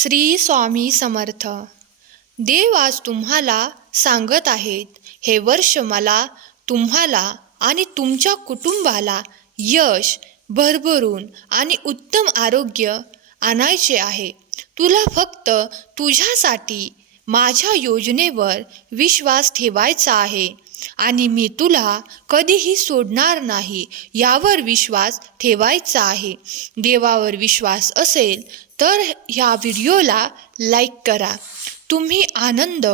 श्री स्वामी समर्थ. देव आज तुम्हाला सांगत आहेत, हे वर्ष मला तुम्हाला आणि तुमच्या कुटुंबाला यश, भरभरून आणि उत्तम आरोग्य आणायचे आहे. तुला फक्त तुझ्यासाठी माझ्या योजनेवर विश्वास ठेवायचा आहे आणि मी तुला कधीही सोडणार नाही यावर विश्वास ठेवायचा आहे. देवावर विश्वास असेल तर ह्या व्हिडिओला लाईक करा. तुम्ही आनंद,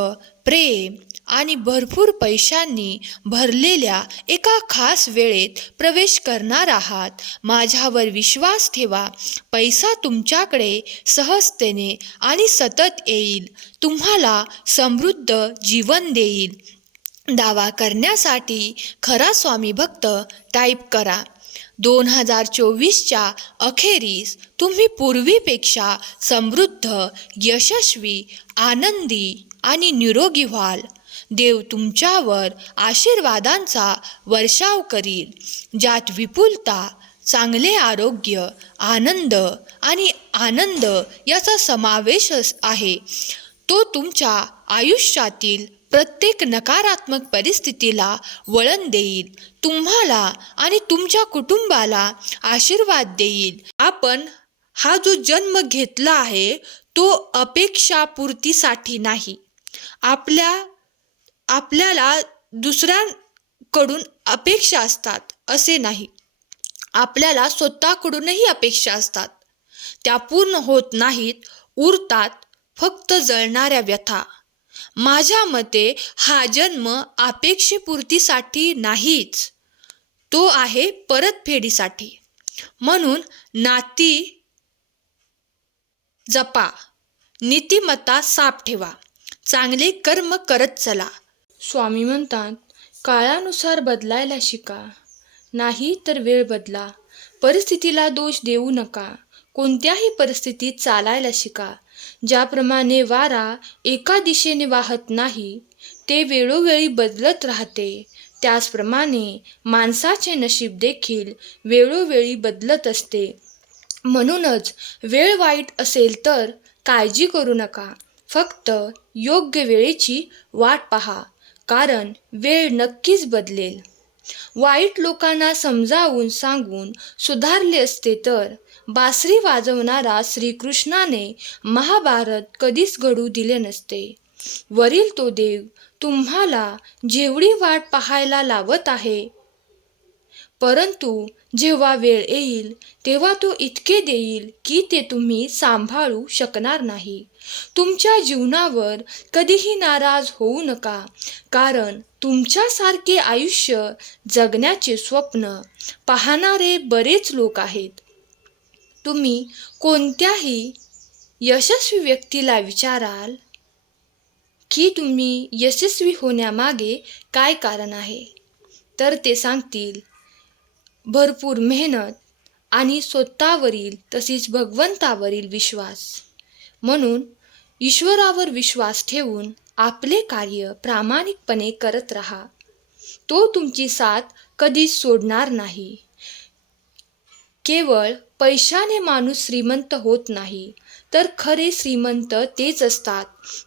प्रेम आणि भरपूर पैशांनी भरलेल्या एका खास वेळेत प्रवेश करणार आहात. माझ्यावर विश्वास ठेवा. पैसा तुमच्याकडे सहजतेने आणि सतत येईल. तुम्हाला समृद्ध जीवन देईल. दावा करण्यासाठी खरा स्वामी भक्त टाईप करा. 2024च्या अखेरीस तुम्ही पूर्वीपेक्षा समृद्ध, यशस्वी, आनंदी आणि निरोगी व्हाल. देव तुमच्यावर आशीर्वादांचा वर्षाव करील, ज्यात विपुलता, चांगले आरोग्य, आनंद आणि आनंद याचा समावेश आहे. तो तुमच्या आयुष्यातील प्रत्येक नकारात्मक परिस्थितीला वळण देईल, तुम्हाला आणि तुमच्या कुटुंबाला आशीर्वाद देईल. आपण हा जो जन्म घेतला आहे तो अपेक्षापूर्तीसाठी नाही. आपल्याला दुसऱ्यांकडून अपेक्षा असतात असे नाही. आपल्याला स्वतःकडूनही अपेक्षा असतात, त्या पूर्ण होत नाहीत. उरतात फक्त जळणाऱ्या व्यथा. माझ्या मते हा जन्म अपेक्षेपूर्तीसाठी नाहीच, तो आहे परतफेडीसाठी. म्हणून नाती जपा, नीतिमत्ता साफ ठेवा, चांगले कर्म करत चला. स्वामी म्हणतात, काळानुसार बदलायला शिका, नाही तर वेळ बदला. परिस्थितीला दोष देऊ नका. कोणत्याही परिस्थितीत चालायला शिका. ज्याप्रमाणे वारा एका दिशेने वाहत नाही, ते वेळोवेळी बदलत राहते, त्याचप्रमाणे माणसाचे नशीब देखील वेळोवेळी बदलत असते. म्हणूनच वेळ वाईट असेल तर काळजी करू नका. फक्त योग्य वेळेची वाट पहा, कारण वेळ नक्कीच बदलेल. वाईट लोकांना समजावून सांगून सुधारले असते तर बासरी वाजवणारा श्रीकृष्णाने महाभारत कधीच घडू दिले नसते. वरील तो देव तुम्हाला जेवढी वाट पाहायला लावत आहे, परंतु जेव्हा वेळ येईल तेव्हा तो इतके देईल की ते तुम्ही सांभाळू शकणार नाही. तुमच्या जीवनावर कधीही नाराज होऊ नका, कारण तुमच्यासारखे आयुष्य जगण्याचे स्वप्न पाहणारे बरेच लोक आहेत. तुम्ही कोणत्याही यशस्वी व्यक्तीला विचाराल की तुम्ही यशस्वी होण्यामागे काय कारण आहे, तर ते सांगतील भरपूर मेहनत आणि स्वतःवरील तसेच भगवंतावरील विश्वास. म्हणून ईश्वरावर विश्वास ठेवून आपले कार्य प्रामाणिकपणे करत राहा. तो तुमची साथ कधीच सोडणार नाही. केवळ पैशाने माणूस श्रीमंत होत नाही, तर खरे श्रीमंत तेच असतात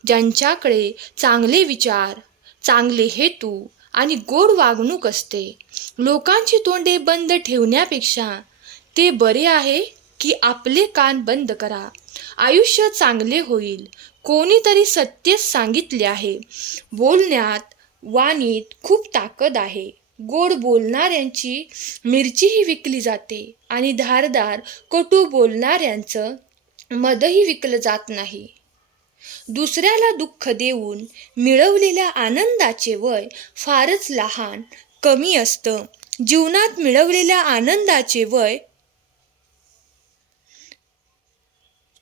ज्यांच्याकडे चांगले विचार, चांगले हेतू आणि गोड वागणूक असते. लोकांची तोंडे बंद ठेवण्यापेक्षा ते बरे आहे की आपले कान बंद करा. आयुष्य चांगले होईल. कोणीतरी सत्यच सांगितले आहे, बोलण्यात, वाणीत खूप ताकद आहे. गोड बोलणाऱ्यांची मिरचीही विकली जाते आणि धारदार कटू बोलणाऱ्यांचं मधही विकलं जात नाही. दुसऱ्याला दुःख देऊन मिळवलेल्या आनंदाचे वय फारच लहान, कमी असतं. जीवनात मिळवलेल्या आनंदाचे वय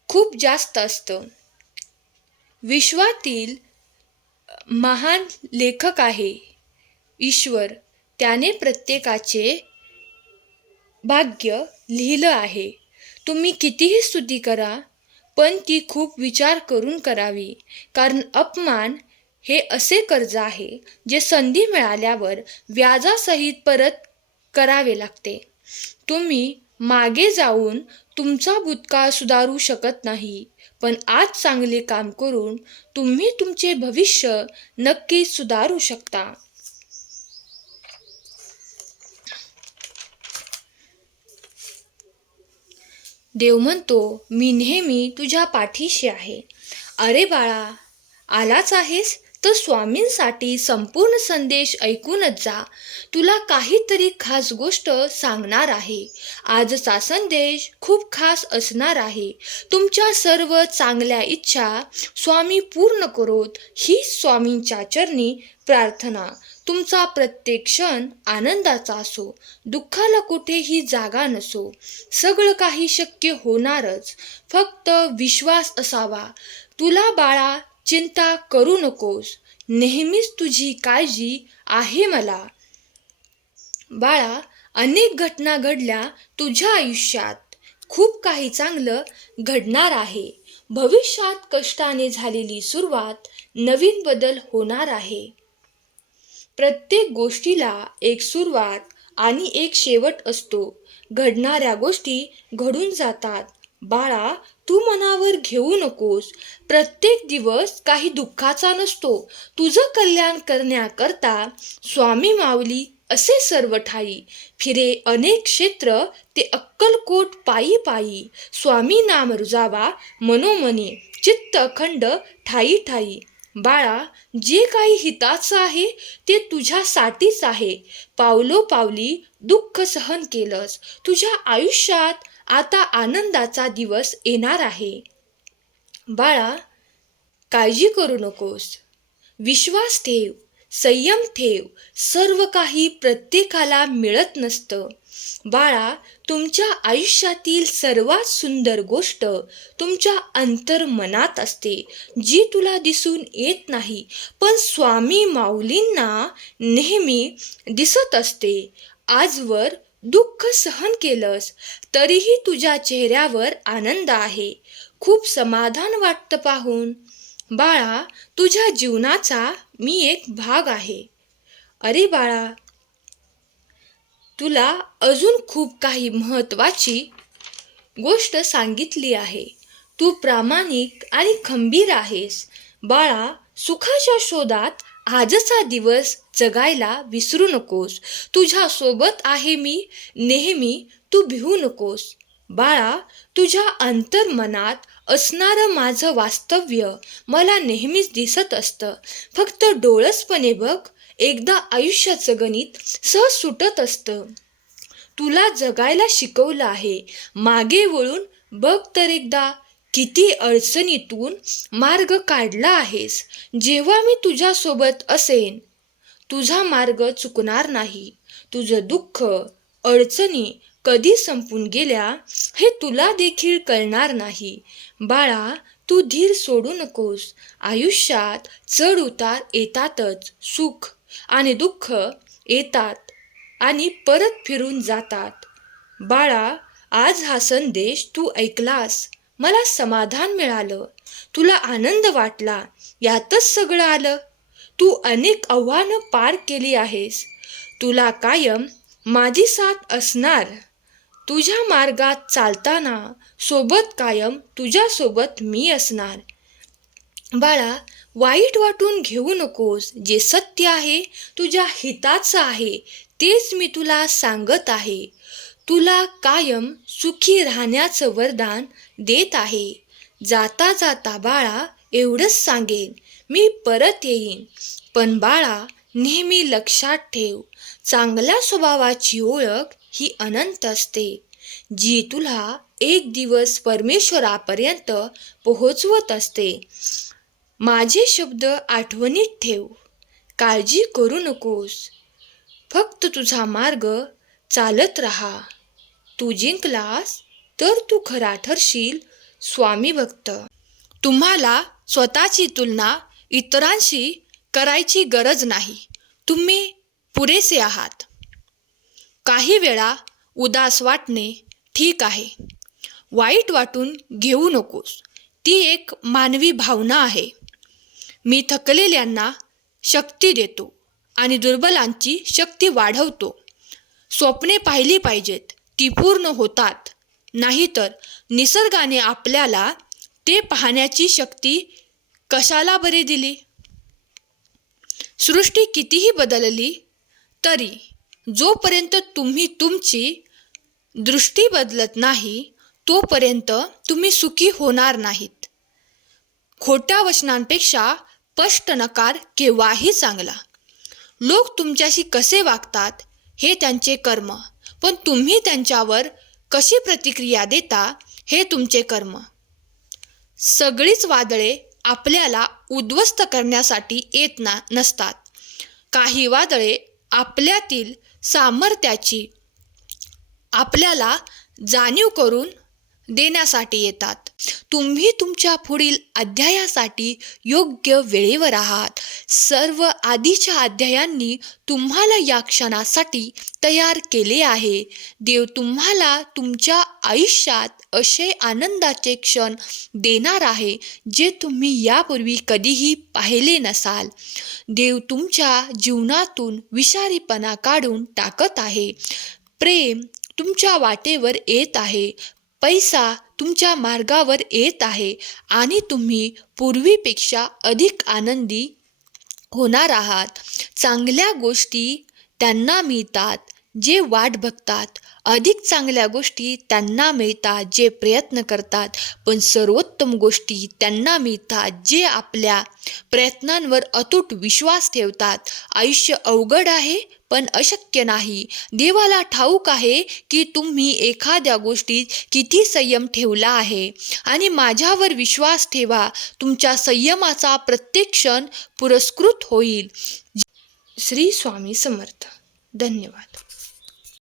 खूप जास्त असतं. विश्वातील महान लेखक आहे ईश्वर. त्याने प्रत्येकाचे भाग्य लिहिलं आहे. तुम्ही कितीही स्तुती करा, पण ती खूप विचार करून करावी, कारण अपमान हे असे कर्ज आहे जे संधी मिळाल्यावर व्याजासहित परत करावे लागते. तुम्ही मागे जाऊन तुमचा भूतकाळ सुधारू शकत नाही, पण आज चांगले काम करून तुम्ही तुमचे भविष्य नक्कीच सुधारू शकता. देव म्हणतो, मी नेहमी तुझ्या पाठीशी आहे. अरे बाळा, आलाच आहेस तर स्वामींसाठी संपूर्ण संदेश ऐकूनच जा. तुला काहीतरी खास गोष्ट सांगणार आहे. आजचा संदेश खूप खास असणार आहे. तुमच्या सर्व चांगल्या इच्छा स्वामी पूर्ण करोत, ही स्वामींच्या चरणी प्रार्थना. तुमचा प्रत्येक क्षण आनंदाचा असो, दुःखाला कुठेही जागा नसो. सगळं काही शक्य होणारच, फक्त विश्वास असावा. तुला बाळा चिंता करू नकोस, नेहमीच तुझी काळजी आहे मला. बाळा, अनेक घटना घडल्या तुझ्या आयुष्यात. खूप काही चांगलं घडणार आहे. भविष्यात कष्टाने झालेली सुरुवात, नवीन बदल होणार आहे. प्रत्येक गोष्टीला एक सुरुवात आणि एक शेवट असतो. घडणाऱ्या गोष्टी घडून जातात. बाळा, तू मनावर घेऊ नकोस. प्रत्येक दिवस काही दुःखाचा नसतो. तुझं कल्याण करण्याकरता स्वामी माऊली असे सर्व ठाई फिरे अनेक क्षेत्र, ते अक्कलकोट पायी पायी. स्वामी नाम रुजावा मनोमनी, चित्त अखंड ठाई ठाई. बाळा, जे काही हिताचं आहे ते तुझ्यासाठीच आहे. पावलोपावली दुःख सहन केलंस. तुझ्या आयुष्यात आता आनंदाचा दिवस येणार आहे. बाळा, काळजी करू नकोस. विश्वास ठेव, संयम ठेव. सर्व काही प्रत्येकाला मिळत नसतं. बाळा, तुमच्या आयुष्यातील सर्वात सुंदर गोष्ट तुमच्या अंतर्मनात असते, जी तुला दिसून येत नाही, पण स्वामी माऊलींना नेहमी दिसत असते. आजवर दुःख सहन केलंस, तरीही तुझ्या चेहऱ्यावर आनंद आहे. खूप समाधान वाटतं पाहून. बाळा, तुझ्या जीवनाचा मी एक भाग आहे. अरे बाळा, तुला अजून खूप काही महत्त्वाची गोष्ट सांगितली आहे. तू प्रामाणिक आणि खंबीर आहेस. बाळा, सुखाच्या शोधात आजचा दिवस जगायला विसरू नकोस. तुझ्यासोबत आहे मी नेहमी, तू भिवू नकोस. बाळा, तुझ्या अंतर्मनात असणारं माझं वास्तव्य मला नेहमीच दिसत असतं. फक्त डोळसपणे बघ, एकदा आयुष्याचं गणित सहज सुटत असतं. तुला जगायला शिकवलं आहे. मागे वळून बघ तर एकदा, किती अडचणीतून मार्ग काढला आहेस. जेव्हा मी तुझ्यासोबत असेन, तुझा मार्ग चुकणार नाही. तुझं दुःख, अडचणी कधी संपून गेल्या हे तुला देखील कळणार नाही. बाळा, तू धीर सोडू नकोस. आयुष्यात चढ उतार येतातच. सुख आणि दुःख येतात आणि परत फिरून जातात. बाळा, आज हा संदेश तू ऐकलास, मला समाधान मिळालं. तुला आनंद वाटला, यातच सगळं आलं. तू अनेक आव्हानं पार केली आहेस. तुला कायम माझी साथ असणार. तुझ्या मार्गात चालताना सोबत कायम तुझ्यासोबत मी असणार. बाळा, वाईट वाटून घेऊ नकोस. जे सत्य आहे, तुझ्या हिताचं आहे, तेच मी तुला सांगत आहे. तुला कायम सुखी राहण्याचं वरदान देत आहे. जाता जाता बाळा एवढंच सांगेन, मी परत येईन. पण बाळा, नेहमी लक्षात ठेव, चांगल्या स्वभावाची ओळख ही अनंत असते, जी तुला एक दिवस परमेश्वरापर्यंत पोहोचवत असते. माझे शब्द आठवणीत ठेव. काळजी करू नकोस. फक्त तुझा मार्ग चालत राहा. तू जिंकलास तर तू खरा ठरशील स्वामी भक्त. तुम्हाला स्वतःची तुलना इतरांशी करायची गरज नाही. तुम्ही पुरेसे आहात. काही वेळा उदास वाटणे ठीक आहे. वाईट वाटून घेऊ नकोस. ती एक मानवी भावना आहे. मी थकलेल्यांना शक्ती देतो आणि दुर्बलांची शक्ती वाढवतो. स्वप्ने पाहिली पाहिजेत, ती पूर्ण होतात. नाहीतर निसर्गाने आपल्याला ते पाहण्याची शक्ती कशाला बरे दिली? सृष्टी कितीही बदलली तरी जोपर्यंत तुम्ही तुमची दृष्टी बदलत नाही तोपर्यंत तुम्ही सुखी होणार नाहीत. खोट्या वचनांपेक्षा स्पष्ट नकार केव्हाही चांगला. लोक तुमच्याशी कसे वागतात हे त्यांचे कर्म, पण तुम्ही त्यांच्यावर कशी प्रतिक्रिया देता हे तुमचे कर्म. सगळीच वादळे आपल्याला उद्ध्वस्त करण्यासाठी येत नसतात. काही वादळे आपल्यातील सामर्थ्याची आपल्याला जाणीव करून देण्यासाठी येतात. तुम्ही तुमच्या पुढील अध्यायासाठी योग्य वेळेवर आहात. सर्व आधीच्या अध्यायांनी तुम्हाला या क्षणासाठी तयार केले आहे. देव तुम्हाला तुमच्या आयुष्यात असे आनंदाचे क्षण देणार आहे जे तुम्ही यापूर्वी कधीही पाहिले नसाल. देव तुमच्या जीवनातून विषारीपणा काढून टाकत आहे. प्रेम तुमच्या वाटेवर येत आहे. पैसा तुमच्या मार्गावर येत आहे आणि तुम्ही पूर्वीपेक्षा अधिक आनंदी होणार आहात. चांगल्या गोष्टी त्यांना मिळतात जे वाट बघतात. अधिक चांगल्या गोष्टी त्यांना मिळतात जे प्रयत्न करतात. पण सर्वोत्तम गोष्टी त्यांना मिळतात जे आपल्या प्रयत्नांवर अतूट विश्वास ठेवतात. आयुष्य अवघड आहे पण अशक्य नाही. देवाला ठाऊक आहे की तुम्ही एखाद्या गोष्टीत किती संयम ठेवला आहे आणि माझ्यावर विश्वास ठेवा. तुमच्या संयमाचा प्रत्येक क्षण पुरस्कृत होईल. श्री स्वामी समर्थ. धन्यवाद.